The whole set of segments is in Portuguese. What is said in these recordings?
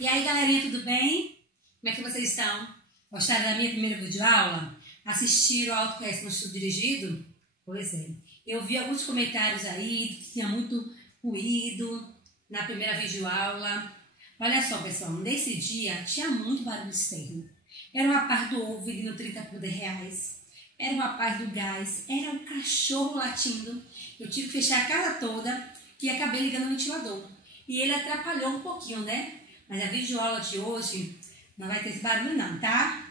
E aí, galerinha, tudo bem? Como é que vocês estão? Gostaram da minha primeira videoaula? Assistiram ao Autoconhecimento no Estudo Dirigido? Pois é. Eu vi alguns comentários aí que tinha muito ruído na primeira videoaula. Olha só, pessoal, nesse dia tinha muito barulho externo. Era uma parte do ovo vendendo 30 por R$10. Era uma parte do gás. Era um cachorro latindo. Eu tive que fechar a casa toda e acabei ligando o ventilador. E ele atrapalhou um pouquinho, né? Mas a videoaula de hoje não vai ter esse barulho não, tá?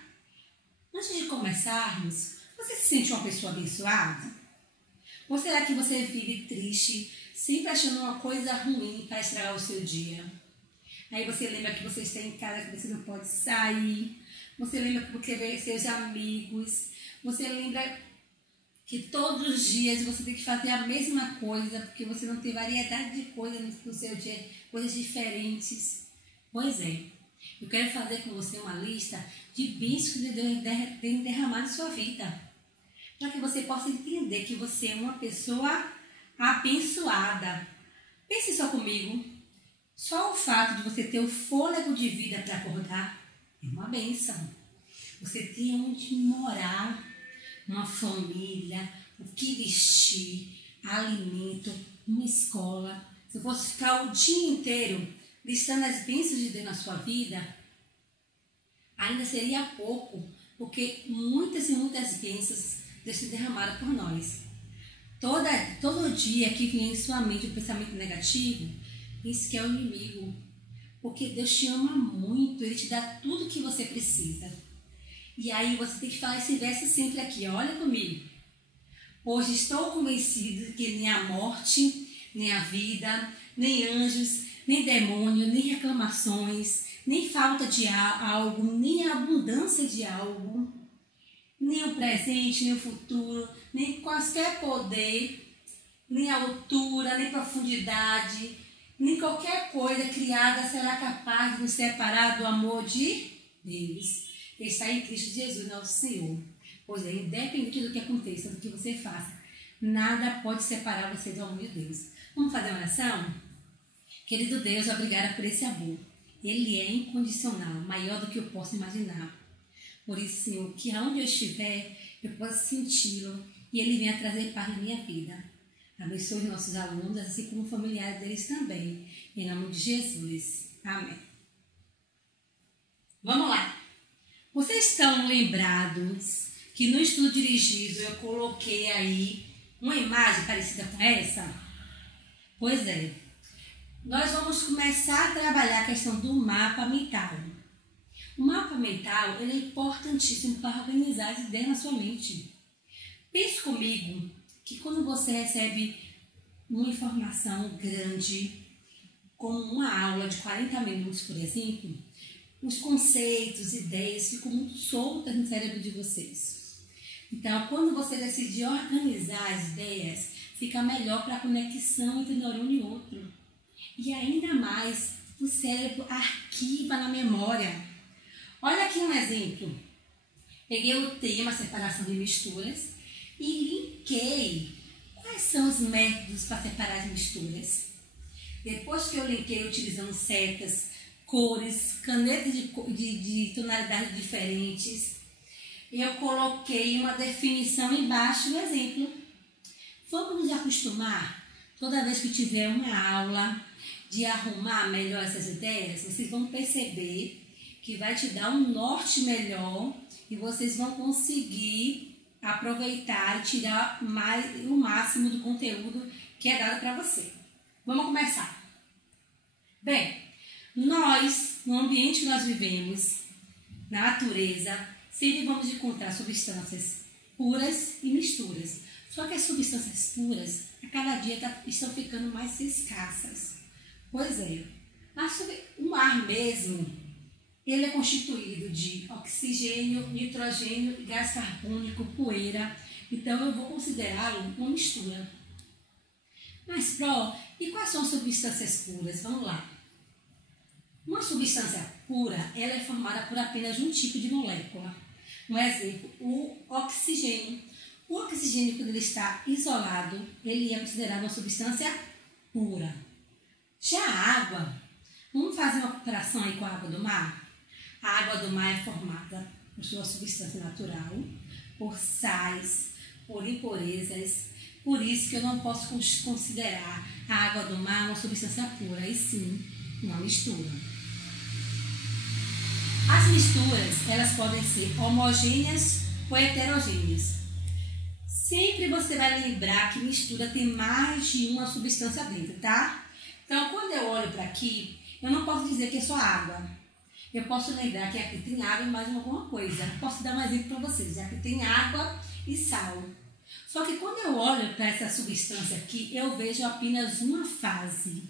Antes de começarmos, você se sente uma pessoa abençoada? Ou será que você vive triste, sempre achando uma coisa ruim para estragar o seu dia? Aí você lembra que você está em casa, que você não pode sair. Você lembra que você vê seus amigos. Você lembra que todos os dias você tem que fazer a mesma coisa, porque você não tem variedade de coisas no seu dia, coisas diferentes. Pois é, eu quero fazer com você uma lista de bênçãos que Deus tem derramado em sua vida, para que você possa entender que você é uma pessoa abençoada. Pense só comigo, só o fato de você ter o fôlego de vida para acordar é uma bênção. Você tem onde morar, uma família, o que vestir, alimento, uma escola. Se eu fosse ficar o dia inteiro listando as bênçãos de Deus na sua vida, ainda seria pouco, porque muitas e muitas bênçãos Deus tem derramado por nós. Todo dia que vem em sua mente um pensamento negativo, pense que é o inimigo, porque Deus te ama muito, Ele te dá tudo o que você precisa. E aí você tem que falar esse verso sempre aqui, olha comigo. Hoje estou convencido que nem a morte, nem a vida, nem anjos, nem demônio, nem reclamações, nem falta de algo, nem a abundância de algo, nem o presente, nem o futuro, nem qualquer poder, nem altura, nem profundidade, nem qualquer coisa criada será capaz de nos separar do amor de Deus, que está em Cristo Jesus, nosso Senhor. Pois é, independente do que aconteça, do que você faça, nada pode separar você do amor de Deus. Vamos fazer uma oração? Querido Deus, obrigada por esse amor. Ele é incondicional, maior do que eu posso imaginar. Por isso, Senhor, que aonde eu estiver, eu possa senti-lo e Ele venha trazer paz na minha vida. Abençoe nossos alunos, assim como familiares deles também. Em nome de Jesus. Amém. Vamos lá. Vocês estão lembrados que no estudo dirigido eu coloquei aí uma imagem parecida com essa? Pois é. Nós vamos começar a trabalhar a questão do mapa mental. O mapa mental ele é importantíssimo para organizar as ideias na sua mente. Pense comigo que quando você recebe uma informação grande, como uma aula de 40 minutos, por exemplo, os conceitos, ideias ficam muito soltas no cérebro de vocês. Então, quando você decide organizar as ideias, fica melhor para a conexão entre um neurônio e outro. E ainda mais, o cérebro arquiva na memória. Olha aqui um exemplo. Peguei o tema separação de misturas e linkei quais são os métodos para separar as misturas. Depois que eu linkei utilizando setas, cores, canetas de tonalidades diferentes, eu coloquei uma definição embaixo do exemplo. Vamos nos acostumar, toda vez que tiver uma aula, de arrumar melhor essas ideias, vocês vão perceber que vai te dar um norte melhor e vocês vão conseguir aproveitar e tirar o máximo do conteúdo que é dado para você. Vamos começar. Bem, nós, no ambiente que nós vivemos, na natureza, sempre vamos encontrar substâncias puras e misturas. Só que as substâncias puras, a cada dia estão ficando mais escassas. Pois é, o ar mesmo, ele é constituído de oxigênio, nitrogênio, gás carbônico, poeira. Então, eu vou considerá-lo uma mistura. Mas, e quais são as substâncias puras? Vamos lá. Uma substância pura, ela é formada por apenas um tipo de molécula. Um exemplo, o oxigênio. O oxigênio, quando ele está isolado, ele é considerado uma substância pura. Já a água Vamos fazer uma comparação aí com a água do mar? A água do mar é formada por sua substância natural, por sais, por impurezas. Por isso que eu não posso considerar a água do mar uma substância pura, e sim uma mistura. As misturas, elas podem ser homogêneas ou heterogêneas. Sempre você vai lembrar que mistura tem mais de uma substância dentro, tá? Então, quando eu olho para aqui, eu não posso dizer que é só água. Eu posso lembrar que aqui tem água e mais alguma coisa. Posso dar um exemplo para vocês. Aqui tem água e sal. Só que quando eu olho para essa substância aqui, eu vejo apenas uma fase.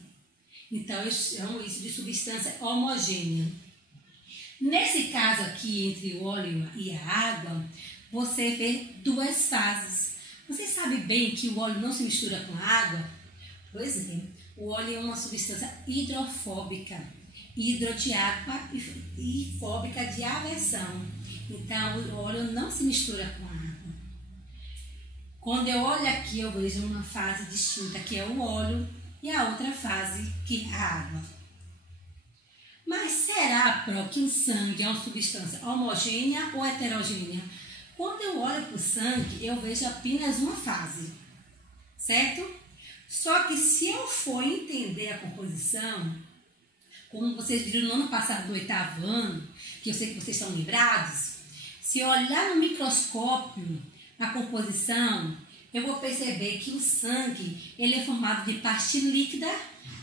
Então, eu chamo isso de substância homogênea. Nesse caso aqui, entre o óleo e a água, você vê duas fases. Você sabe bem que o óleo não se mistura com a água? Pois é, o óleo é uma substância hidrofóbica, hidro de água e fóbica de aversão. Então, o óleo não se mistura com a água. Quando eu olho aqui, eu vejo uma fase distinta, que é o óleo, e a outra fase, que é a água. Mas será, que o sangue é uma substância homogênea ou heterogênea? Quando eu olho para o sangue, eu vejo apenas uma fase, certo? Só que se eu for entender a composição, como vocês viram no ano passado, do 8º ano, que eu sei que vocês estão lembrados, se eu olhar no microscópio a composição, eu vou perceber que o sangue ele é formado de parte líquida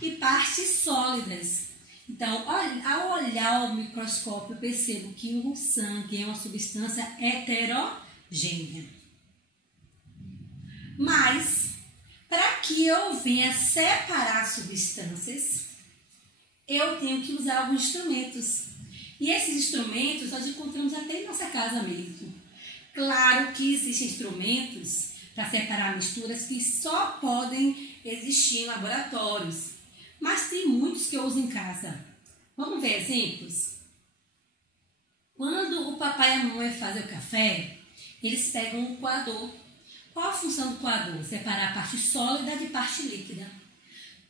e partes sólidas. Então, ao olhar o microscópio, eu percebo que o sangue é uma substância heterogênea. Mas, para que eu venha separar substâncias, eu tenho que usar alguns instrumentos. E esses instrumentos nós encontramos até em nossa casa mesmo. Claro que existem instrumentos para separar misturas que só podem existir em laboratórios. Mas tem muitos que eu uso em casa. Vamos ver exemplos? Quando o papai e a mamãe fazem o café, eles pegam um coador. Qual a função do coador? Separar a parte sólida de parte líquida.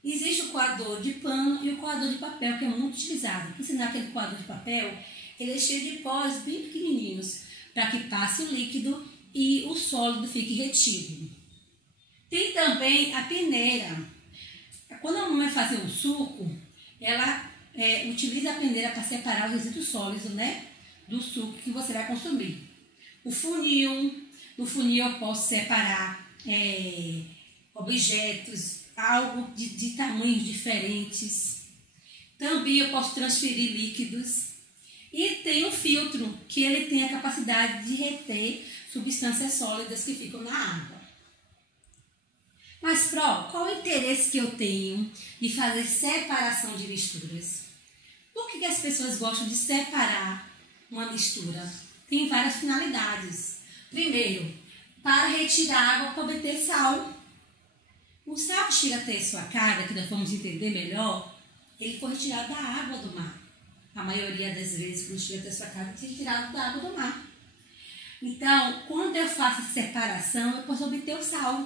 Existe o coador de pano e o coador de papel, que é muito utilizado. Por sinal, aquele coador de papel, ele é cheio de pós bem pequenininhos, para que passe o líquido e o sólido fique retido. Tem também a peneira. Quando a mamãe faz um suco, ela utiliza a peneira para separar os resíduos sólidos, né, do suco que você vai consumir. O funil, no funil eu posso separar objetos, algo de tamanhos diferentes. Também eu posso transferir líquidos. E tem o filtro, que ele tem a capacidade de reter substâncias sólidas que ficam na água. Mas, qual o interesse que eu tenho de fazer separação de misturas? Por que as pessoas gostam de separar uma mistura? Tem várias finalidades. Primeiro, para retirar água para obter sal. O sal que chega até sua casa, que nós vamos entender melhor, ele foi retirado da água do mar. A maioria das vezes, quando chega até sua casa, ele é retirado da água do mar. Então, quando eu faço a separação, eu posso obter o sal.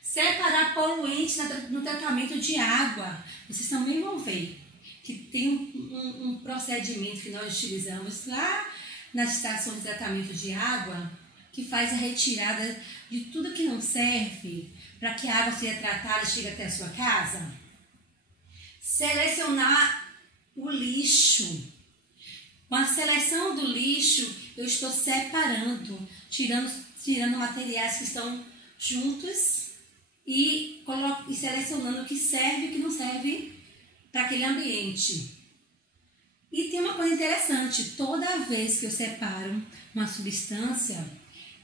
Separar poluentes no tratamento de água. Vocês também vão ver que tem um procedimento que nós utilizamos lá na estação de tratamento de água, que faz a retirada de tudo que não serve para que a água seja tratada e chegue até a sua casa. Selecionar o lixo. Com a seleção do lixo, eu estou separando, tirando materiais que estão juntos e selecionando o que serve e o que não serve para aquele ambiente. E tem uma coisa interessante, toda vez que eu separo uma substância,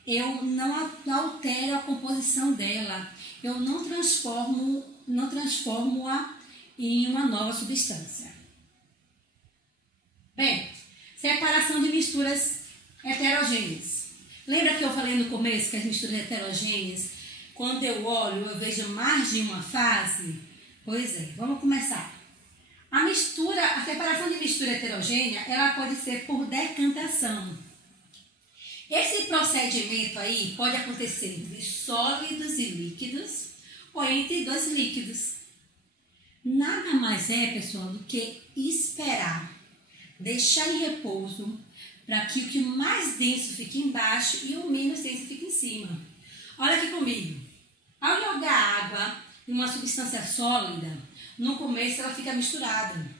eu não altero a composição dela, eu não transformo-a em uma nova substância. Bem, separação de misturas heterogêneas. Lembra que eu falei no começo que as misturas heterogêneas, quando eu olho, eu vejo mais de uma fase? Pois é, vamos começar. A separação de mistura heterogênea, ela pode ser por decantação. Esse procedimento aí pode acontecer entre sólidos e líquidos ou entre dois líquidos. nada mais é, pessoal, do que esperar, deixar em repouso, para que o que mais denso fique embaixo e o menos denso fique em cima. Olha aqui comigo. Ao jogar água em uma substância sólida, no começo ela fica misturada.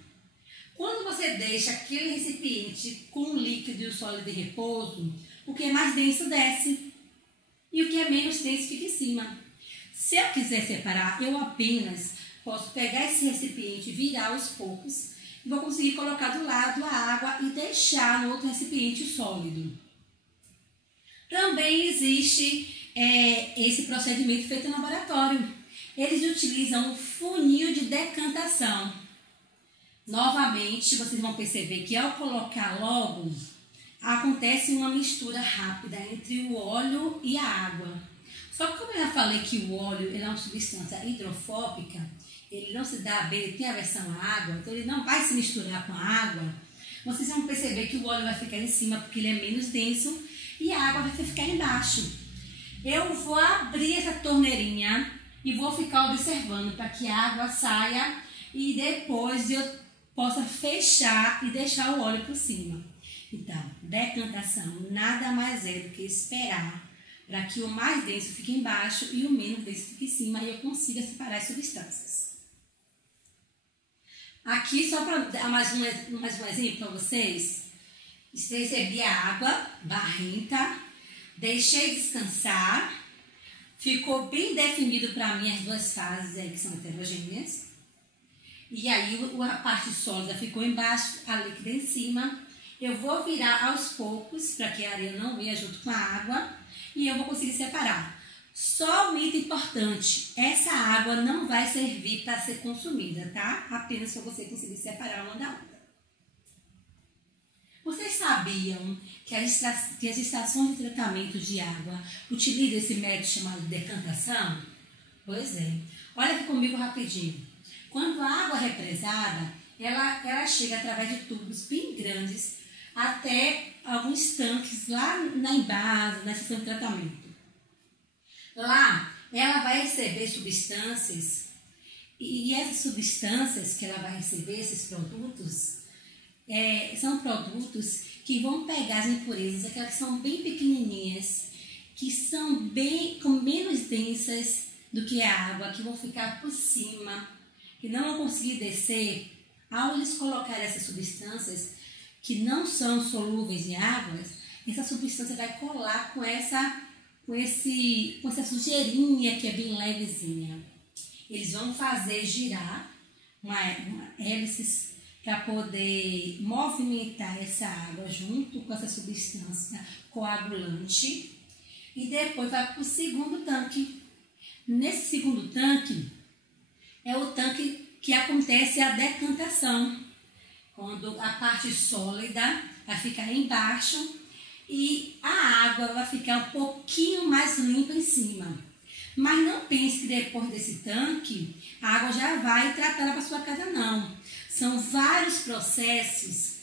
Quando você deixa aquele recipiente com o líquido e o sólido em repouso, o que é mais denso desce e o que é menos denso fica em cima. Se eu quiser separar, eu apenas posso pegar esse recipiente, virar aos poucos e vou conseguir colocar do lado a água e deixar no outro recipiente sólido. Também existe esse procedimento feito no laboratório. Eles utilizam um funil de decantação. Novamente, vocês vão perceber que ao colocar logo, acontece uma mistura rápida entre o óleo e a água. Só que como eu já falei que o óleo é uma substância hidrofóbica, ele não se dá bem, ele tem aversão à água, então ele não vai se misturar com a água, vocês vão perceber que o óleo vai ficar em cima porque ele é menos denso e a água vai ficar embaixo. Eu vou abrir essa torneirinha e vou ficar observando para que a água saia e depois eu possa fechar e deixar o óleo por cima. Então, decantação nada mais é do que esperar para que o mais denso fique embaixo e o menos denso fique em cima e eu consiga separar as substâncias. Aqui, só para dar mais um exemplo para vocês, recebi a água barrenta, deixei descansar, ficou bem definido para mim as duas fases aí que são heterogêneas. E aí a parte sólida ficou embaixo, a líquida em cima. Eu vou virar aos poucos para que a areia não venha junto com a água e eu vou conseguir separar. Só um item importante, essa água não vai servir para ser consumida, tá? Apenas para você conseguir separar uma da outra. Vocês sabiam que as estações de tratamento de água utilizam esse método chamado decantação? Pois é. Olha aqui comigo rapidinho. Quando a água é represada, ela chega através de tubos bem grandes até alguns tanques lá na embase, na estação de tratamento. Lá, ela vai receber substâncias e essas substâncias que ela vai receber, esses produtos, são produtos que vão pegar as impurezas, aquelas que são bem pequenininhas, que são com menos densas do que a água, que vão ficar por cima, que não vão conseguir descer. Ao eles colocar essas substâncias que não são solúveis em águas, essa substância vai colar com essa sujeirinha que é bem levezinha. Eles vão fazer girar uma hélice para poder movimentar essa água junto com essa substância coagulante e depois vai para o segundo tanque. Nesse segundo tanque é o tanque que acontece a decantação, quando a parte sólida vai ficar embaixo e a água vai ficar um pouquinho mais limpa em cima. Mas não pense que depois desse tanque a água já vai tratada para sua casa, não. São vários processos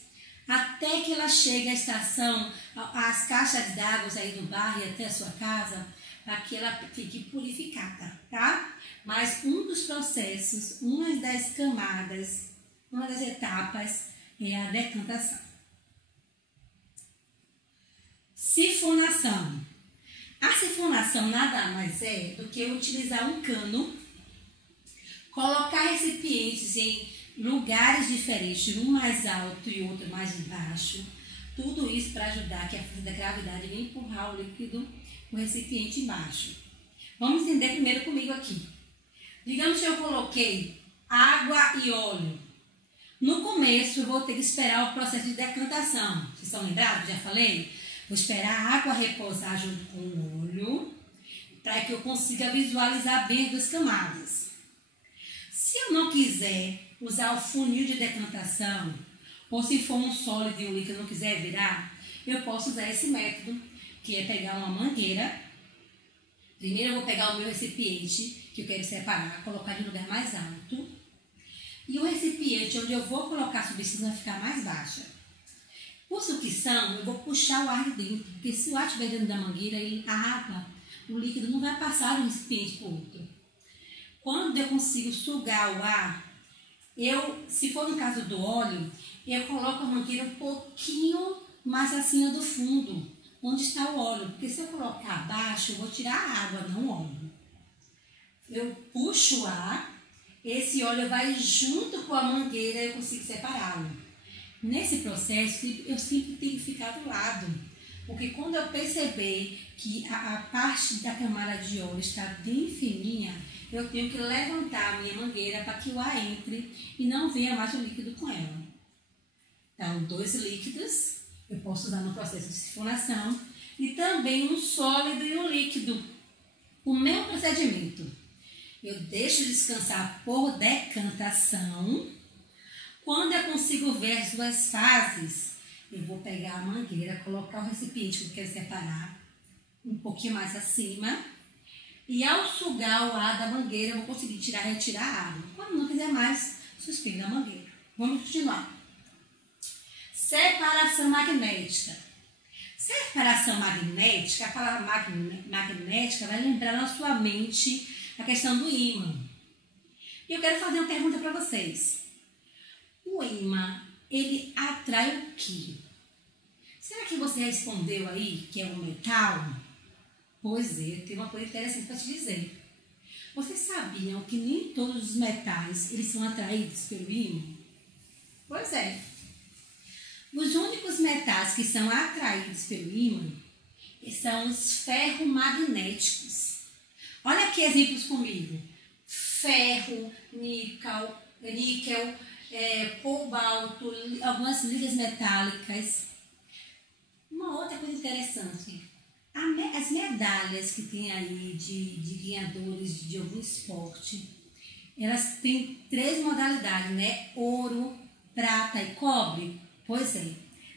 até que ela chegue à estação, às caixas d'água aí do bairro e até a sua casa, para que ela fique purificada, tá? Mas um dos processos, uma das camadas, uma das etapas é a decantação. Sifonação. A sifonação nada mais é do que utilizar um cano, colocar recipientes em lugares diferentes, um mais alto e outro mais baixo. Tudo isso para ajudar que a força da gravidade venha empurrar o líquido no recipiente embaixo. Vamos entender primeiro comigo aqui. Digamos que eu coloquei água e óleo. No começo eu vou ter que esperar o processo de decantação. Vocês estão lembrados? Já falei? Vou esperar a água repousar junto com o óleo para que eu consiga visualizar bem as duas camadas. Se eu não quiser usar o funil de decantação, ou se for um sólido e um líquido eu não quiser virar, eu posso usar esse método, que é pegar uma mangueira. Primeiro eu vou pegar o meu recipiente, que eu quero separar, colocar de lugar mais alto. E o recipiente onde eu vou colocar a substância vai ficar mais baixa. Por sucção, eu vou puxar o ar de dentro, porque se o ar estiver dentro da mangueira, a água, o líquido não vai passar de um recipiente para o outro. Quando eu consigo sugar o ar, Se for no caso do óleo, eu coloco a mangueira um pouquinho mais acima do fundo, onde está o óleo. Porque se eu colocar abaixo, eu vou tirar a água, não o óleo. Eu puxo o ar, esse óleo vai junto com a mangueira e eu consigo separá-lo. Nesse processo, eu sempre tenho que ficar do lado. Porque quando eu perceber que a parte da camada de óleo está bem fininha, eu tenho que levantar a minha mangueira para que o ar entre e não venha mais o líquido com ela. Então, 2 líquidos eu posso usar no processo de sifonação e também um sólido e um líquido. O meu procedimento, eu deixo descansar por decantação. Quando eu consigo ver as 2 fases, eu vou pegar a mangueira, colocar o recipiente que eu quero separar um pouquinho mais acima. E ao sugar o ar da mangueira, eu vou conseguir retirar a água. Quando não quiser mais, suspenda a mangueira. Vamos continuar. Separação magnética. Separação magnética, a palavra magnética vai lembrar na sua mente a questão do ímã. E eu quero fazer uma pergunta para vocês. O ímã, ele atrai o quê? Será que você respondeu aí que é um metal? Pois é, tem uma coisa interessante para te dizer. Vocês sabiam que nem todos os metais eles são atraídos pelo ímã? Pois é. Os únicos metais que são atraídos pelo ímã são os ferromagnéticos. Olha aqui exemplos comigo. Ferro, níquel, cobalto, algumas ligas metálicas. Uma outra coisa interessante, as medalhas que tem aí de ganhadores de algum esporte, elas têm 3 modalidades, né? Ouro, prata e cobre. Pois é,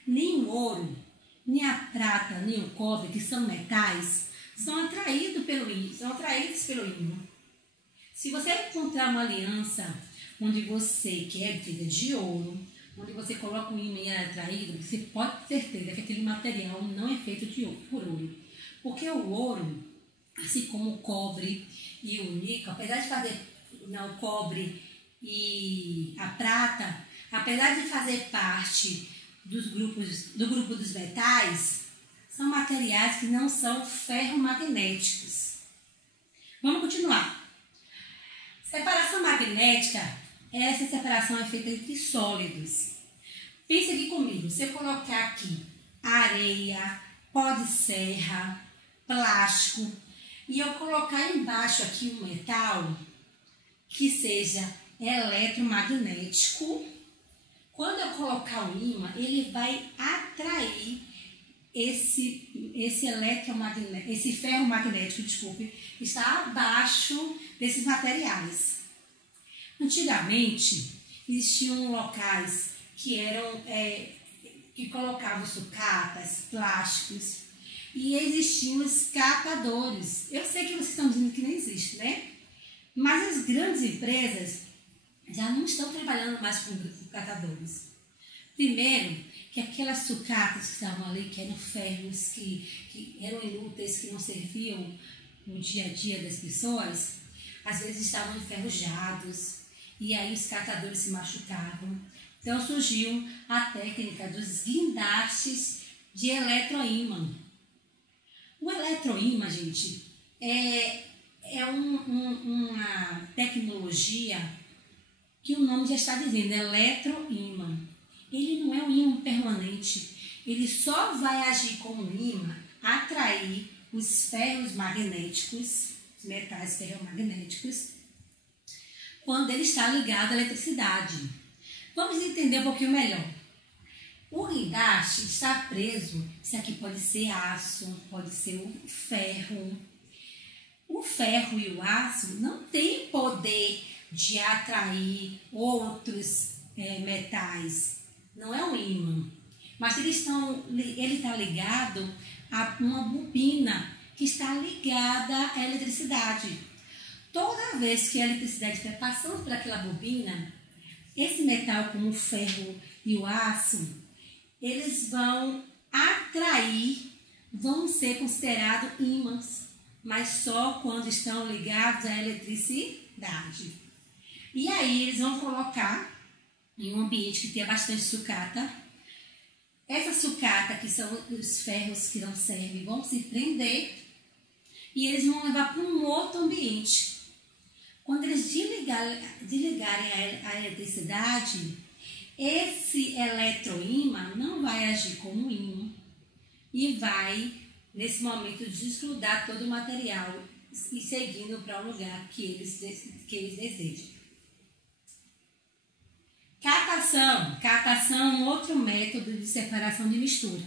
nem o ouro, nem a prata, nem o cobre, que são metais, são atraídos pelo ímã. Se você encontrar uma aliança onde você quer feita de ouro, onde você coloca um ímã e ela é atraído, você pode ter certeza que aquele material não é feito por ouro. Porque o ouro, assim como o cobre e o níquel, apesar de fazer o cobre e a prata, apesar de fazer parte do grupo dos metais, são materiais que não são ferromagnéticos. Vamos continuar. Separação magnética, essa separação é feita entre sólidos. Pensa aqui comigo, se eu colocar aqui areia, pó de serra, plástico, e eu colocar embaixo aqui um metal que seja eletromagnético, quando eu colocar o ímã, ele vai atrair esse ferromagnético, que está abaixo desses materiais. Antigamente, existiam locais que colocavam sucatas, plásticos, e existiam escapadores. Eu sei que vocês estão dizendo que não existe, né? Mas as grandes empresas já não estão trabalhando mais com catadores. Primeiro, que aquelas sucatas que estavam ali, que eram ferros, que eram inúteis, que não serviam no dia a dia das pessoas, às vezes estavam enferrujados, e aí os catadores se machucavam. Então surgiu a técnica dos guindastes de eletroímã. O eletroímã, gente, é uma tecnologia que o nome já está dizendo, eletroímã. Ele não é um ímã permanente, ele só vai agir como ímã, atrair os ferros magnéticos, os metais ferromagnéticos, quando ele está ligado à eletricidade. Vamos entender um pouquinho melhor. O guindaste está preso, isso aqui pode ser aço, pode ser o ferro. O ferro e o aço não têm poder de atrair outros metais. Não é um ímã, mas ele está ligado a uma bobina que está ligada à eletricidade. Toda vez que a eletricidade estiver passando por aquela bobina, esse metal como o ferro e o aço, eles vão atrair, vão ser considerados ímãs, mas só quando estão ligados à eletricidade. E aí eles vão colocar em um ambiente que tenha bastante sucata. Essa sucata, que são os ferros que não servem, vão se prender e eles vão levar para um outro ambiente. Quando eles desligarem a eletricidade, esse eletroímã não vai agir como ímã e vai, nesse momento, desgrudar todo o material e seguindo para o lugar que eles desejam. Catação. Catação é um outro método de separação de mistura.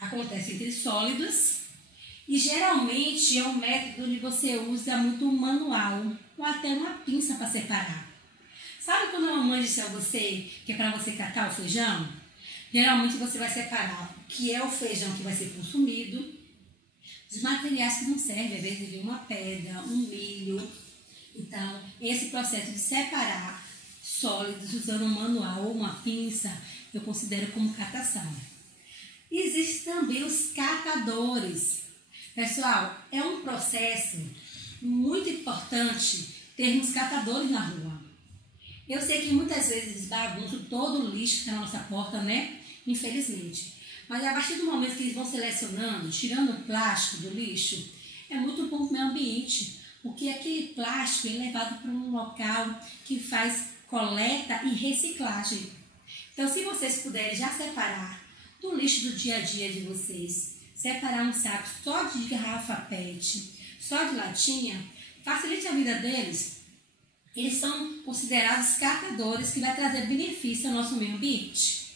Acontece entre sólidos e geralmente é um método onde você usa muito um manual ou até uma pinça para separar. Sabe quando a mamãe disse a você que é para você catar o feijão? Geralmente você vai separar o que é o feijão que vai ser consumido dos materiais que não servem, às vezes vem uma pedra, um milho. Então, esse processo de separar sólidos usando um manual ou uma pinça, eu considero como catação. Existem também os catadores. Pessoal, é um processo muito importante termos catadores na rua. Eu sei que muitas vezes bagunçam todo o lixo que está na nossa porta, né? Infelizmente. Mas a partir do momento que eles vão selecionando, tirando o plástico do lixo, é muito bom para o meio ambiente, porque aquele plástico é levado para um local que faz coleta e reciclagem. Então, se vocês puderem já separar do lixo do dia a dia de vocês, separar um saco só de garrafa PET, só de latinha, facilite a vida deles. Eles são considerados catadores que vai trazer benefício ao nosso meio ambiente.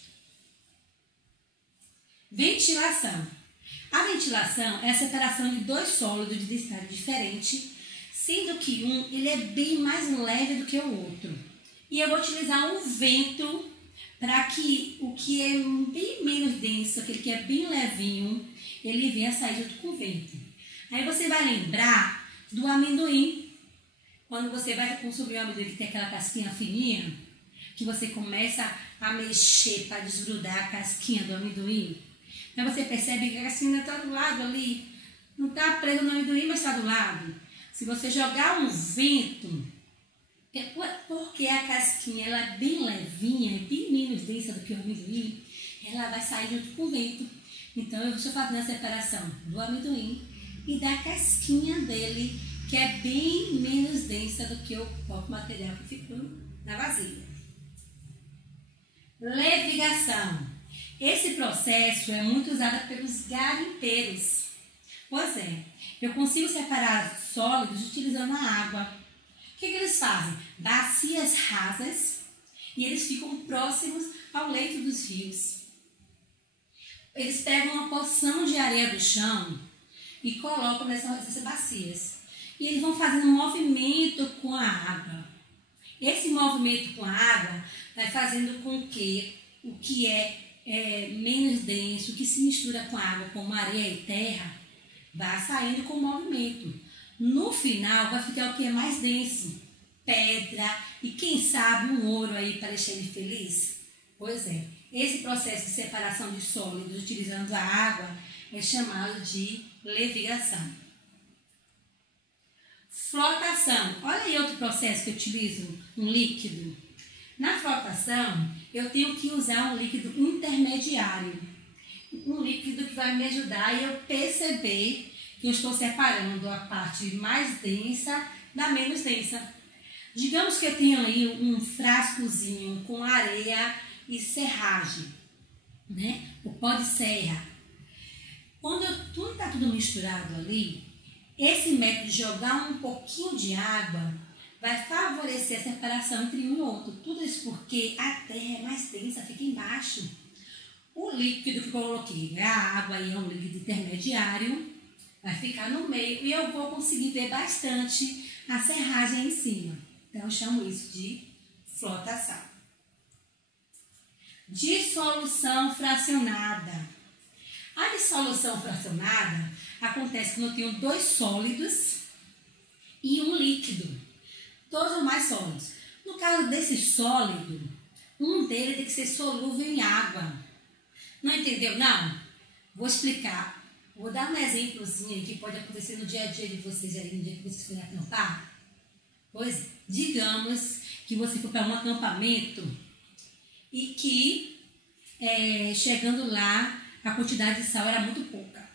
Ventilação. A ventilação é a separação de dois sólidos de densidade diferente, sendo que um ele é bem mais leve do que o outro. E eu vou utilizar um vento para que o que é bem menos denso, aquele que é bem levinho, ele venha sair junto com o vento. Aí você vai lembrar do amendoim. Quando você vai consumir o amendoim que tem aquela casquinha fininha, que você começa a mexer para desgrudar a casquinha do amendoim, aí você percebe que a casquinha está do lado ali, não está presa no amendoim, mas está do lado. Se você jogar um vento, porque a casquinha ela é bem levinha, é bem menos densa do que o amendoim, ela vai sair junto com o vento. Então eu estou fazendo a separação do amendoim e da casquinha dele, que é bem menos densa do que o próprio material que ficou na vasilha. Levigação. Esse processo é muito usado pelos garimpeiros. Pois é, eu consigo separar sólidos utilizando a água. O que eles fazem? Bacias rasas e eles ficam próximos ao leito dos rios. Eles pegam uma porção de areia do chão e colocam nessas bacias. E eles vão fazendo um movimento com a água. Esse movimento com a água vai fazendo com que o que é menos denso, o que se mistura com a água, como areia e terra, vá saindo com o movimento. No final vai ficar o que é mais denso, pedra e quem sabe um ouro aí para deixar ele feliz. Pois é, esse processo de separação de sólidos utilizando a água é chamado de levigação. Flotação. Olha aí outro processo que eu utilizo, um líquido. Na flotação, eu tenho que usar um líquido intermediário. Um líquido que vai me ajudar a eu perceber que eu estou separando a parte mais densa da menos densa. Digamos que eu tenho aí um frascozinho com areia e serragem, né? O pó de serra. Quando tudo está tudo misturado ali, esse método de jogar um pouquinho de água vai favorecer a separação entre um e outro. Tudo isso porque a terra é mais densa, fica embaixo. O líquido que eu coloquei, a água aí é um líquido intermediário, vai ficar no meio e eu vou conseguir ver bastante a serragem em cima. Então eu chamo isso de flotação. Dissolução fracionada. A dissolução fracionada acontece quando eu tenho dois sólidos e um líquido. Todos os mais sólidos. No caso desse sólido, um deles tem que ser solúvel em água. Não entendeu? Não? Vou explicar. Vou dar um exemplozinho que pode acontecer no dia a dia de vocês aí, no dia que vocês forem acampar. Pois é, digamos que você for para um acampamento e que chegando lá a quantidade de sal era muito pouca.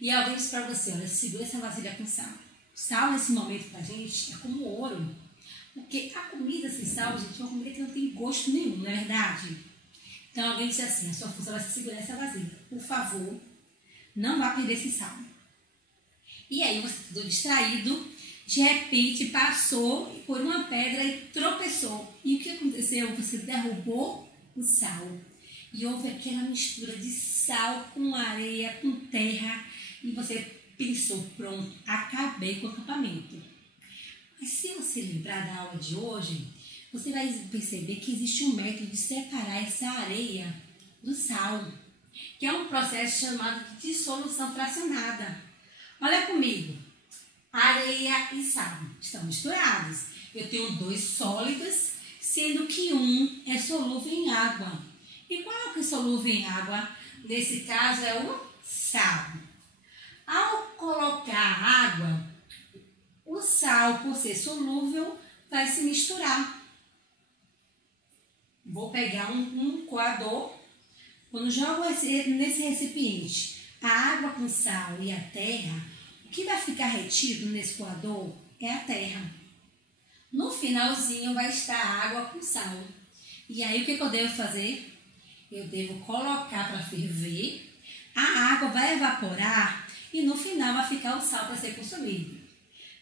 E alguém disse para você, olha, segura essa vasilha com sal. Sal nesse momento pra gente é como ouro. Porque a comida sem sal, gente, é uma comida que não tem gosto nenhum, não é verdade? Então alguém disse assim, a sua função vai ser segurar essa vasilha. Por favor, não vá perder esse sal. E aí você ficou distraído, de repente passou por uma pedra e tropeçou. E o que aconteceu? Você derrubou o sal. E houve aquela mistura de sal com areia, com terra. E você pensou, pronto, acabei com o acampamento. Mas se você lembrar da aula de hoje, você vai perceber que existe um método de separar essa areia do sal, que é um processo chamado de dissolução fracionada. Olha comigo, areia e sal estão misturados. Eu tenho dois sólidos, sendo que um é solúvel em água. E qual é o que é solúvel em água? Nesse caso é o sal. Ao colocar água, o sal, por ser solúvel, vai se misturar. Vou pegar um coador. Quando jogo nesse recipiente a água com sal e a terra, o que vai ficar retido nesse coador é a terra. No finalzinho vai estar a água com sal. E aí o que eu devo fazer? Eu devo colocar para ferver, a água vai evaporar e no final vai ficar o sal para ser consumido.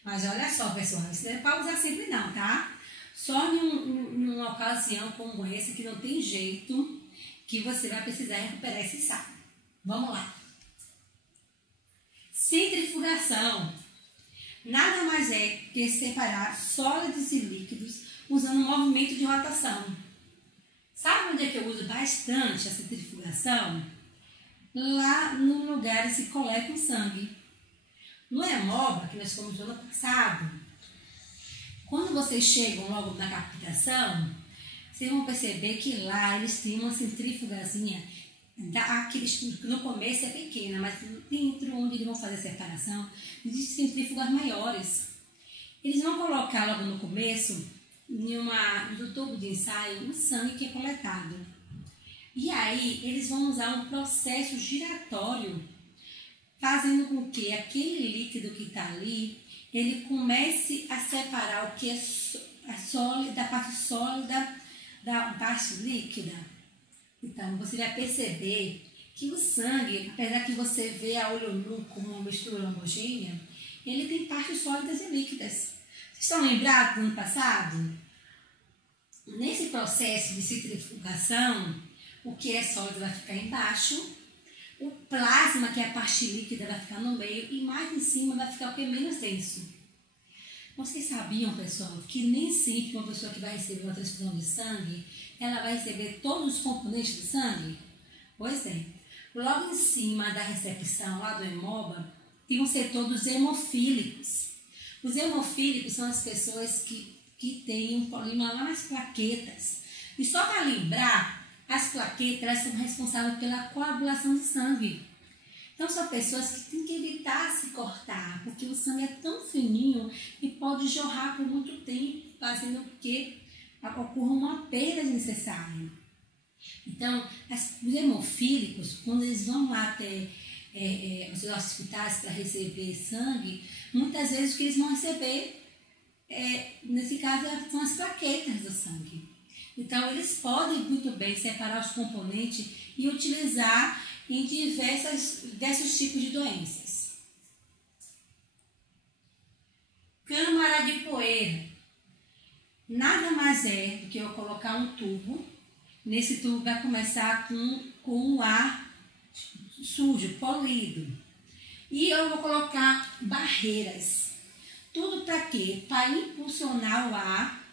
Mas olha só, pessoal, isso não é para usar sempre não, tá? Só numa ocasião como essa que não tem jeito que você vai precisar recuperar esse sal. Vamos lá. Centrifugação. Nada mais é que separar sólidos e líquidos usando um movimento de rotação. Sabe onde é que eu uso bastante a centrifugação? Lá no lugar que se coleta o sangue. No Hemoba, que nós fomos no ano passado, quando vocês chegam logo na captação, vocês vão perceber que lá eles têm uma centrifugazinha, que no começo é pequena, mas dentro onde eles vão fazer a separação, existem centrífugas maiores. Eles vão colocar logo no começo, no tubo de ensaio, o sangue que é coletado. E aí eles vão usar um processo giratório, fazendo com que aquele líquido que está ali, ele comece a separar o que é da parte sólida da parte líquida. Então, você vai perceber que o sangue, apesar que você vê a olho nu como uma mistura homogênea, ele tem partes sólidas e líquidas. Vocês estão lembrados do ano passado? Nesse processo de centrifugação, o que é sólido vai ficar embaixo, o plasma, que é a parte líquida, vai ficar no meio e mais em cima vai ficar o que é menos denso. Vocês sabiam, pessoal, que nem sempre uma pessoa que vai receber uma transfusão de sangue, ela vai receber todos os componentes do sangue? Pois é. Logo em cima da recepção, lá do Hemoba, tem um setor dos hemofílicos. Os hemofílicos são as pessoas que têm um problema lá nas plaquetas. E só para lembrar, as plaquetas elas são responsáveis pela coagulação do sangue. Então, são pessoas que têm que evitar se cortar, porque o sangue é tão fininho e pode jorrar por muito tempo, fazendo com que ocorra uma perda desnecessária. Então, os hemofílicos, quando eles vão lá até os hospitais para receber sangue, muitas vezes o que eles vão receber, nesse caso, são as plaquetas do sangue. Então, eles podem muito bem separar os componentes e utilizar em diversos tipos de doenças. Câmara de poeira. Nada mais é do que eu colocar um tubo. Nesse tubo vai começar com o ar sujo, poluído. E eu vou colocar barreiras. Tudo para quê? Para impulsionar o ar,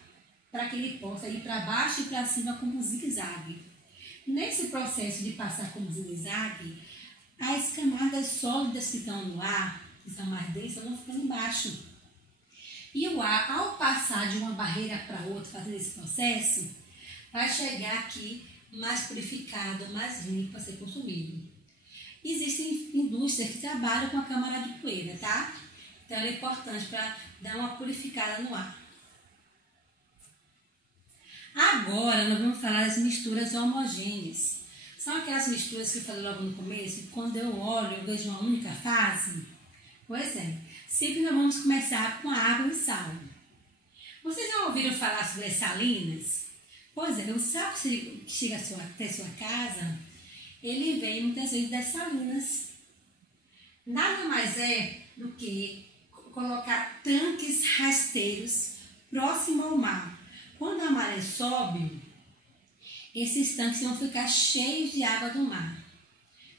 para que ele possa ir para baixo e para cima como um zigue-zague. Nesse processo de passar como zigue-zague, as camadas sólidas que estão no ar, que são mais densas, vão ficando embaixo. E o ar, ao passar de uma barreira para outra, fazendo esse processo, vai chegar aqui mais purificado, mais limpo para ser consumido. Existem indústrias que trabalham com a câmara de poeira, tá? Então, ela é importante para dar uma purificada no ar. Agora, nós vamos falar das misturas homogêneas. São aquelas misturas que eu falei logo no começo, que quando eu olho, eu vejo uma única fase. Pois é, sempre nós vamos começar com água e sal. Vocês já ouviram falar sobre as salinas? Pois é, o sal que chega até sua casa, ele vem muitas vezes das salinas. Nada mais é do que colocar tanques rasteiros próximo ao mar. Quando a maré sobe, esses tanques vão ficar cheios de água do mar.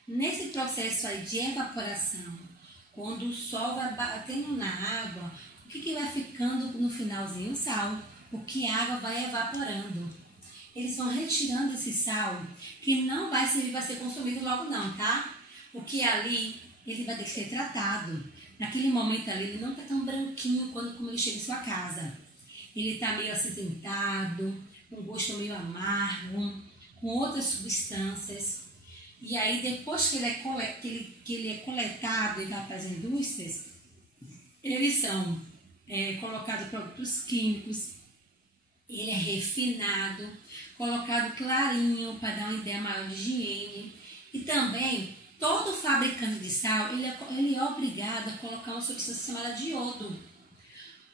Nesse processo aí de evaporação, quando o sol vai batendo na água, o que vai ficando no finalzinho? O sal, porque a água vai evaporando. Eles vão retirando esse sal, que não vai servir para ser consumido logo não, tá? Porque ali ele vai ter que ser tratado. Naquele momento ali, ele não está tão branquinho como ele chega em sua casa. Ele está meio acinzentado, com gosto meio amargo, com outras substâncias. E aí, depois que ele é coletado e vai para as indústrias, eles são colocados produtos químicos, ele é refinado, colocado clarinho para dar uma ideia maior de higiene. E também, todo fabricante de sal, ele é obrigado a colocar uma substância chamada de iodo.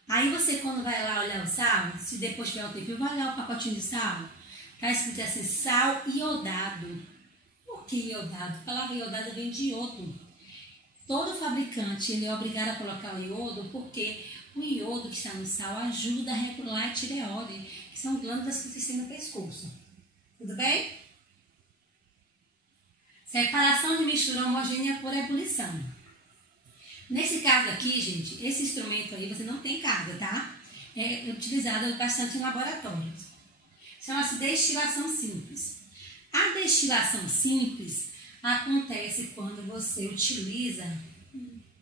Aí você, quando vai lá olhar o sal, se depois tiver um tempo, vai olhar o pacotinho de sal, está escrito assim, sal iodado. Por que iodado? A palavra iodado vem de iodo. Todo fabricante ele é obrigado a colocar o iodo porque o iodo que está no sal ajuda a regular a tireoide, que são glândulas que vocês têm no pescoço. Tudo bem? Separação de mistura homogênea por ebulição. Nesse caso aqui, gente, esse instrumento aí você não tem em casa, tá? É utilizado bastante em laboratórios. Chama-se destilação simples. A destilação simples acontece quando você utiliza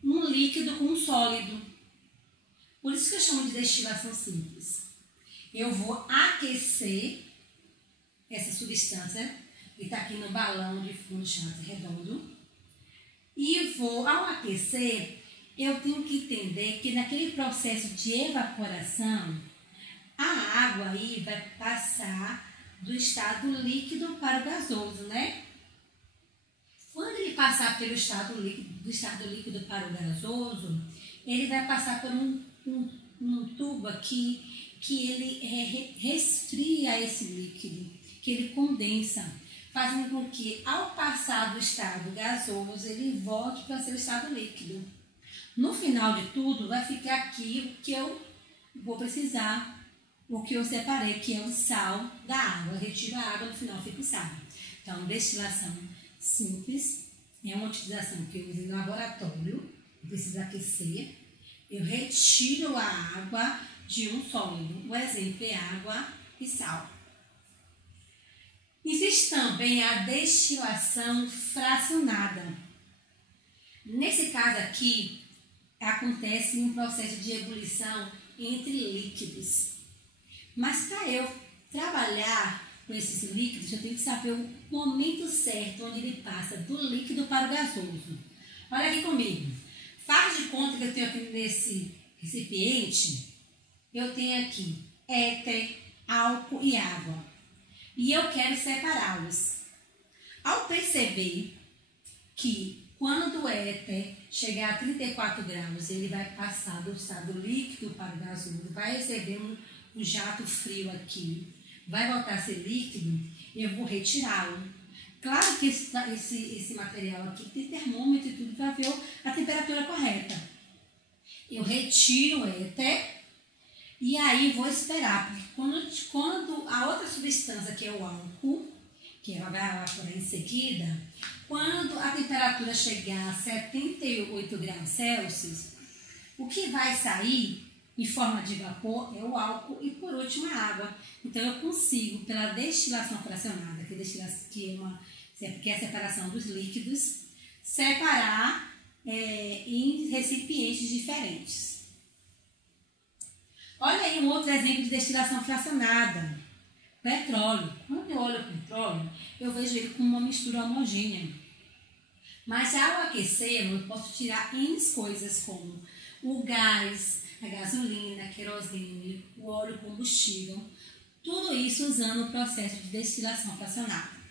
um líquido com um sólido. Por isso que eu chamo de destilação simples. Eu vou aquecer essa substância, que está aqui no balão de fundo chato redondo, e vou, ao aquecer, eu tenho que entender que naquele processo de evaporação, a água aí vai passar do estado líquido para o gasoso, né? Quando ele passar pelo estado líquido para o gasoso, ele vai passar por um tubo aqui que ele resfria esse líquido, que ele condensa, fazendo com que ao passar do estado gasoso, ele volte para ser o estado líquido. No final de tudo, vai ficar aqui o que eu vou precisar, o que eu separei, que é o sal da água. Eu retiro a água, no final fica o sal. Então, destilação simples é uma utilização que eu uso em laboratório, eu preciso aquecer, eu retiro a água de um sólido. O exemplo é água e sal. Existe também a destilação fracionada. Nesse caso aqui, acontece um processo de ebulição entre líquidos. Mas para eu trabalhar com esses líquidos, eu tenho que saber o momento certo onde ele passa do líquido para o gasoso. Olha aqui comigo. Faz de conta que eu tenho aqui nesse recipiente, eu tenho aqui éter, álcool e água. E eu quero separá-los. Ao perceber que quando o éter chegar a 34 graus, ele vai passar do estado líquido para o gasoso, vai receber um jato frio aqui, vai voltar a ser líquido, eu vou retirá-lo. Claro que esse material aqui tem termômetro e tudo para ver a temperatura correta. Eu retiro o éter e aí vou esperar, porque quando a outra substância, que é o álcool, que ela vai evaporar em seguida, quando a temperatura chegar a 78 graus Celsius, o que vai sair em forma de vapor é o álcool e, por último, a água. Então, eu consigo, pela destilação fracionada, que é a separação dos líquidos, separar em recipientes diferentes. Olha aí um outro exemplo de destilação fracionada. Petróleo. Quando eu olho o petróleo, eu vejo ele com uma mistura homogênea. Mas ao aquecer, eu posso tirar N coisas, como o gás, a gasolina, a querosene, o óleo combustível, tudo isso usando o processo de destilação fracionada.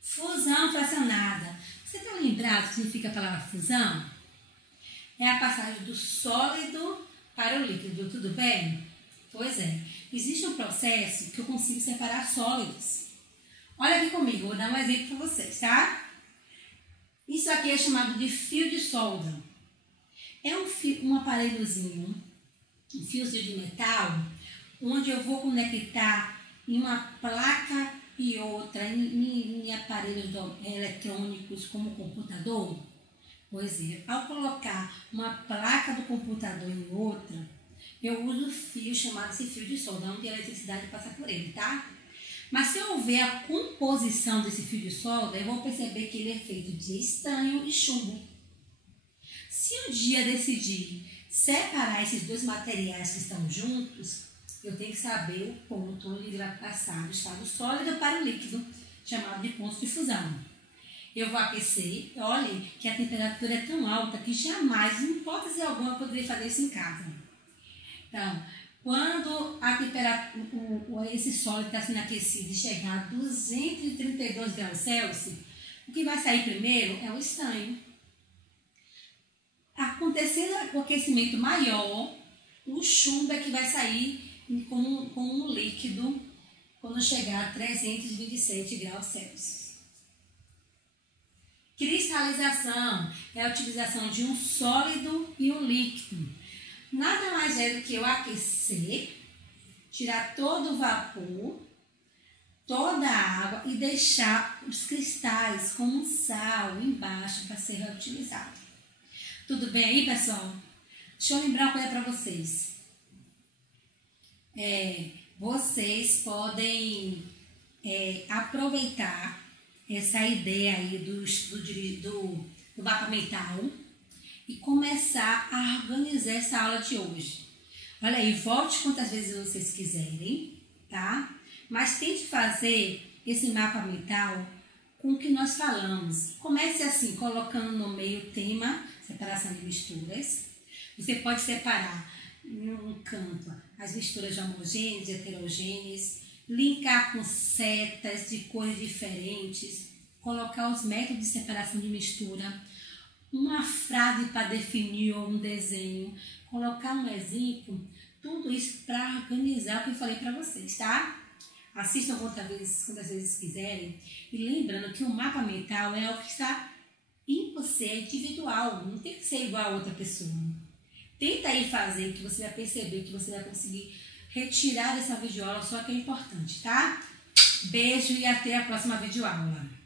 Fusão fracionada. Você está lembrado o que significa a palavra fusão? É a passagem do sólido para o líquido, tudo bem? Pois é, existe um processo que eu consigo separar sólidos. Olha aqui comigo, vou dar um exemplo para vocês, tá? Isso aqui é chamado de fio de solda. É um aparelhozinho, um fiozinho de metal, onde eu vou conectar em uma placa e outra, em aparelhos eletrônicos como o computador. Pois é, ao colocar uma placa do computador em outra, eu uso fio chamado esse fio de solda, onde a eletricidade passa por ele, tá? Mas se eu ver a composição desse fio de solda, eu vou perceber que ele é feito de estanho e chumbo. Se um dia decidir separar esses dois materiais que estão juntos, eu tenho que saber o ponto onde ele vai passar do estado sólido para o líquido, chamado de ponto de fusão. Eu vou aquecer, olhe que a temperatura é tão alta que jamais, em hipótese alguma, eu poderia fazer isso em casa. Então, quando a temperatura, esse sólido está sendo aquecido e chegar a 232 graus Celsius, o que vai sair primeiro é o estanho. Acontecendo o aquecimento maior, o chumbo é que vai sair com um líquido quando chegar a 327 graus Celsius. Cristalização é a utilização de um sólido e um líquido. Nada mais é do que eu aquecer, tirar todo o vapor, toda a água e deixar os cristais como um sal embaixo para ser reutilizado. Tudo bem aí, pessoal? Deixa eu lembrar uma coisa para vocês. Vocês podem aproveitar essa ideia aí do mapa mental e começar a organizar essa aula de hoje. Olha aí, volte quantas vezes vocês quiserem, tá? Mas tente fazer esse mapa mental com o que nós falamos. Comece assim, colocando no meio o tema, separação de misturas. Você pode separar em um canto as misturas de homogêneas e heterogêneas, linkar com setas de cores diferentes, colocar os métodos de separação de mistura, uma frase para definir ou um desenho, colocar um exemplo, tudo isso para organizar o que eu falei para vocês, tá? Assistam quantas vezes quiserem e lembrando que o mapa mental é algo que está em você, é individual, não tem que ser igual a outra pessoa. Tenta aí fazer que você vai perceber que você vai conseguir retirar dessa videoaula só que é importante, tá? Beijo e até a próxima videoaula.